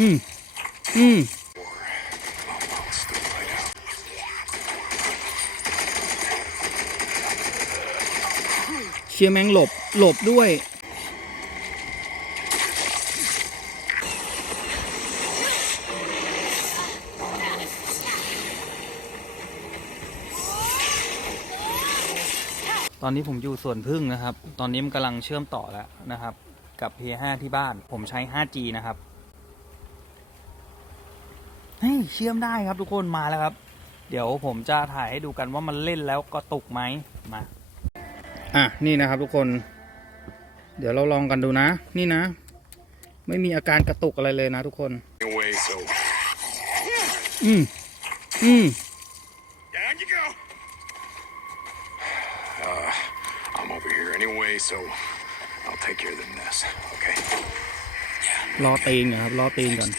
อืมอืมเชียร์แมงหลบ หลบด้วยตอนนี้ผมอยู่สวนพึ่งนะครับ ตอนนี้มันกำลังเชื่อมต่อแล้วนะครับ กับ P5 ที่บ้าน ผมใช้ 5G นะครับ เฮ้ยเชื่อมได้ครับทุกคนมาแล้วครับ เดี๋ยวผมจะถ่ายให้ดูกันว่ามันเล่นแล้วกระตุกไหมมาอะนี่นะครับทุกคน เดี๋ยวเราลองกันดูนะ นี่นะ ไม่มีอาการกระตุกอะไรเลยนะทุกคน away, so อืมอืม down you go. Uh, I'm over here anyway, so I'll take care of the mess. Okay. รอตีนก่อนครับรอตีนก่อน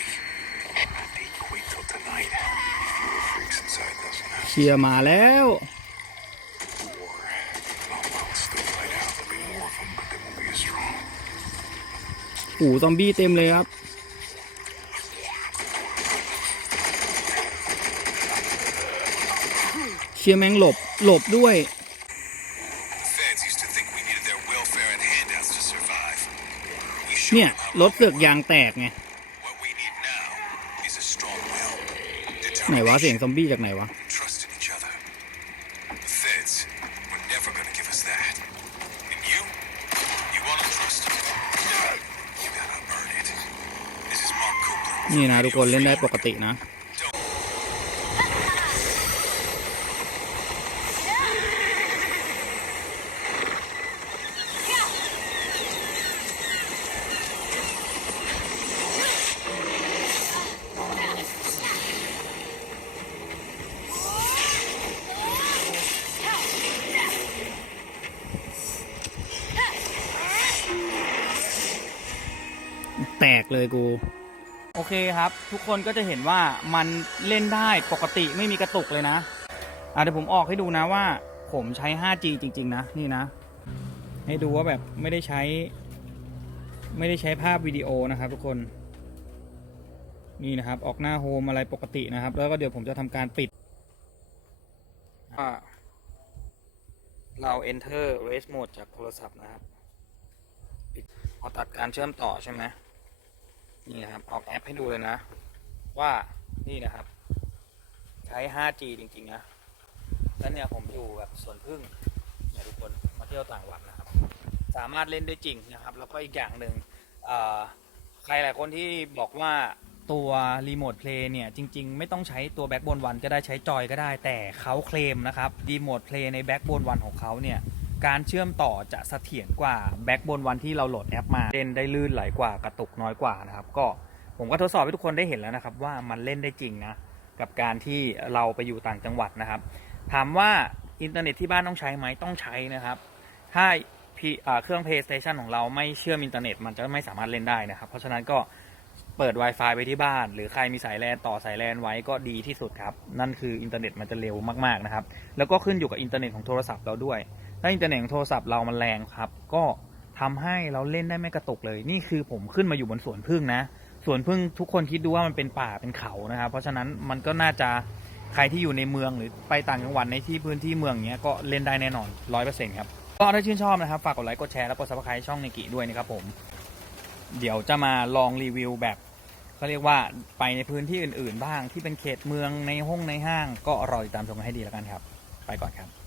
เชียร์มาแล้ว war. Oh, well, it's still light out. There'll be more of them, but they won't be as strong. หูซอมบี้เต็มเลยครับ เชียร์แมงหลบ หลบด้วย The feds used to think we needed their welfare and handouts to survive. We showed เนี่ย them how รถเสือกยางแตกไง what we need now is a strong will. ไหนวะ เสียง Determination ซอมบี้จากไหนวะ นี่นะทุกคนเล่นได้ปกตินะแตกเลยกู โอเคครับ ทุกคนก็จะเห็นว่ามันเล่นได้ปกติไม่มีกระตุกเลยนะอะเดี๋ยวผมออกให้ดูนะว่าผมใช้ 5G จริง ๆ นะ นี่นะ ให้ดูว่าแบบไม่ได้ใช้ ไม่ได้ใช้ภาพวิดีโอนะครับ ทุกคนนี่นะครับ ออกหน้าโฮมอะไรปกตินะครับ แล้วก็เดี๋ยวผมจะทำการปิดเรา enter race mode จากโทรศัพท์นะครับปิดพอตัดการเชื่อมต่อใช่ไหม นี่นะครับออกแอปให้ดูเลยนะ ว่านี่นะครับ ใช้ 5G จริงๆนะแล้วเนี่ยผมอยู่แบบสวนพึ่งเนี่ยทุกคนมาเที่ยวต่างหวัดนะครับ สามารถเล่นได้จริงนะครับ แล้วก็อีกอย่างหนึ่งใครหลายคนที่บอกว่าตัวรีโมทเพลย์เนี่ยจริง ๆ ไม่ต้องใช้ตัวแบ็กโบนวันก็ได้ใช้จอยก็ได้แต่เขาเคลมนะครับรีโมทเพลย์ในแบ็กโบนวันของเขาเนี่ย การเชื่อมต่อจะเสถียรกว่าแบ็กบนวันที่เราโหลดแอปมาเล่นได้ลื่นไหลกว่ากระตุกน้อยกว่านะครับ ก็ผมก็ทดสอบให้ทุกคนได้เห็นแล้วนะครับ ว่ามันเล่นได้จริงนะกับการที่เราไปอยู่ต่างจังหวัดนะครับ ถามว่าอินเทอร์เน็ตที่บ้านต้องใช้ไหมต้องใช้นะครับ ถ้าเครื่อง PlayStation ของเราไม่เชื่อมอินเทอร์เน็ตมันจะไม่สามารถเล่นได้นะครับ เพราะฉะนั้นก็เปิด Wi-Fi ไปที่บ้าน หรือใครมีสายแลนต่อสายแลนไว้ก็ดีที่สุดครับ นั่นคืออินเทอร์เน็ตมันจะเร็วมากๆนะครับ แล้วก็ขึ้นอยู่กับอินเทอร์เน็ตของโทรศัพท์เราด้วย ถ้าอินเทอร์เน็ตของโทรศัพท์เรามันแรงครับ ก็ทำให้เราเล่นได้ไม่กระตุกเลย นี่คือผมขึ้นมาอยู่บนสวนพึ่งนะสวนพึ่งทุกคนคิดดูว่ามันเป็นป่าเป็นเขานะครับ เพราะฉะนั้นมันก็น่าจะใครที่อยู่ในเมืองหรือไปต่างจังหวัดในที่พื้นที่เมืองเนี้ยก็เล่นได้แน่นอนร้อยเปอร์เซ็นต์ครับก็ถ้าชื่นชอบนะครับ ฝากกดไลค์กดแชร์และกดซับสไครต์ช่องในกิด้วยนะครับผม เดี๋ยวจะมาลองรีวิวแบบเขาเรียกว่าไปในพื้นที่อื่น ๆ บ้างที่เป็นเขตเมืองในห้องในห้าง ก็รอติดตามชมกันให้ดีแล้วกันครับ ไปก่อนครับ